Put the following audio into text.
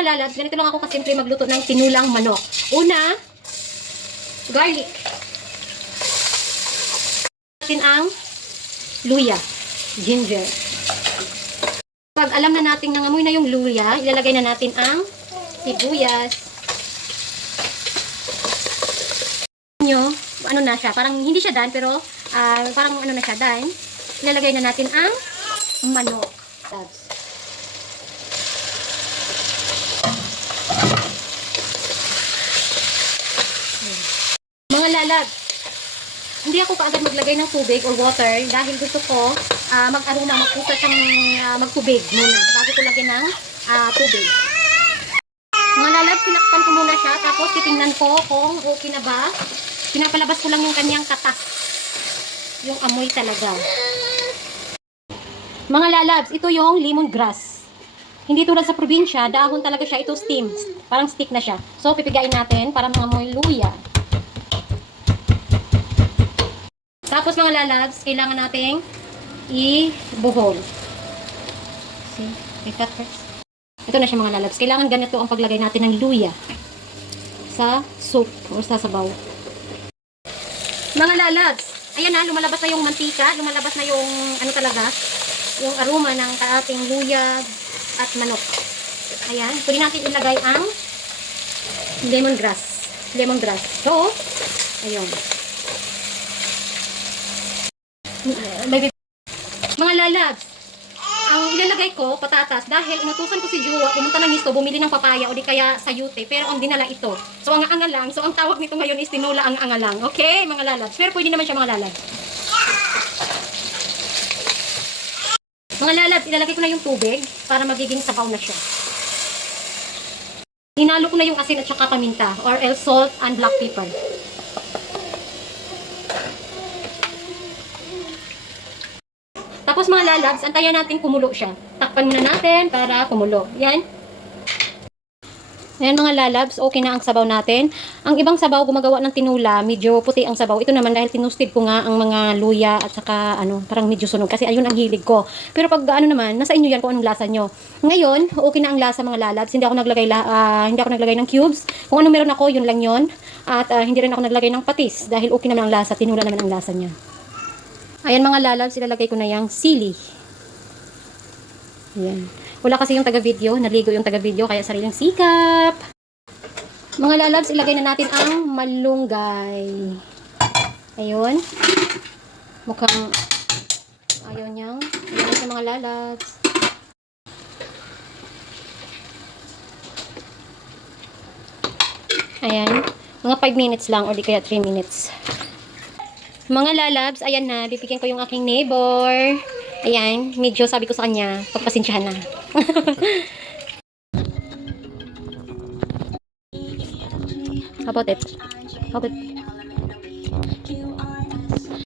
mga lalabs, ganito lang ako kasimple magluto ng tinulang manok. Una, garlic. Natin ang luya, ginger. Pag alam na natin nangamoy na yung luya, ilalagay na natin ang sibuyas. Nyo, ano na siya, parang hindi siya done, pero parang ano na siya done. Ilalagay na natin ang manok. Mga lalabs, hindi ako kaagad maglagay ng tubig or water dahil gusto ko mag-aroma, magpusa siyang magtubig muna bago ko lagyan ng tubig. Mga lalabs, sinakpan ko muna siya tapos titingnan ko kung okay na ba. Pinapalabas ko lang yung kanyang katas. Yung amoy talaga. Mga lalabs, ito yung lemongrass. Hindi tulad sa probinsya, dahon talaga siya. Ito steam. Parang stick na siya. So, pipigain natin para mangamoy luya. Tapos mga lalabs, kailangan nating ibuhol. See? I cut first. Ito na siya mga lalabs. Kailangan ganito ang paglagay natin ng luya sa soup o sa sabaw. Mga lalabs, ayan na, lumalabas na yung mantika, lumalabas na yung ano talaga, yung aroma ng ating luya at manok. Ayan, pwede natin ilagay ang lemongrass. So, ayun. Mga lalabs, ang ilalagay ko, patatas, dahil inutusan ko si Jua, pumunta ng Misto, bumili ng papaya o di kaya sayute, pero ang dinala ito. So, ang angalang, so ang tawag nito ngayon is tinula ang angalang. Okay, mga lalabs. Pero pwede naman siya mga lalabs. Mga lalabs, ilalagay ko na yung tubig para magiging sabaw na siya. Hinalo ko na yung asin at saka paminta, or else salt and black pepper. Tapos mga lalabs, antayan natin kumulo siya. Takpan muna natin para kumulo. Yan. Ayan mga lalabs, okay na ang sabaw natin. Ang ibang sabaw gumagawa ng tinula, medyo puti ang sabaw. Ito naman dahil tinusted ko nga ang mga luya at saka parang medyo sunog. Kasi ayun ang hilig ko. Pero pag naman, nasa inyo yan kung anong lasa nyo. Ngayon, okay na ang lasa mga lalabs. Hindi ako naglagay ng cubes. Kung ano meron ako, yun lang yun. At hindi rin ako naglagay ng patis dahil okay naman ang lasa. Tinula naman ang lasa niya. Ayan mga lalabs, ilalagay ko na yung sili. Ayan. Wala kasi yung taga-video, naligo yung taga-video, kaya sariling sikap. Mga lalabs, ilagay na natin ang malunggay. Ayun. Mukhang, ayun niyang. Ayan sa mga lalabs. Ayan. Mga 5 minutes lang, o di kaya 3 minutes. Mga lalabs, ayan na, bibigyan ko yung aking neighbor. Ayan, medyo sabi ko sa kanya, pagpasensyahan na. How about it? How about it?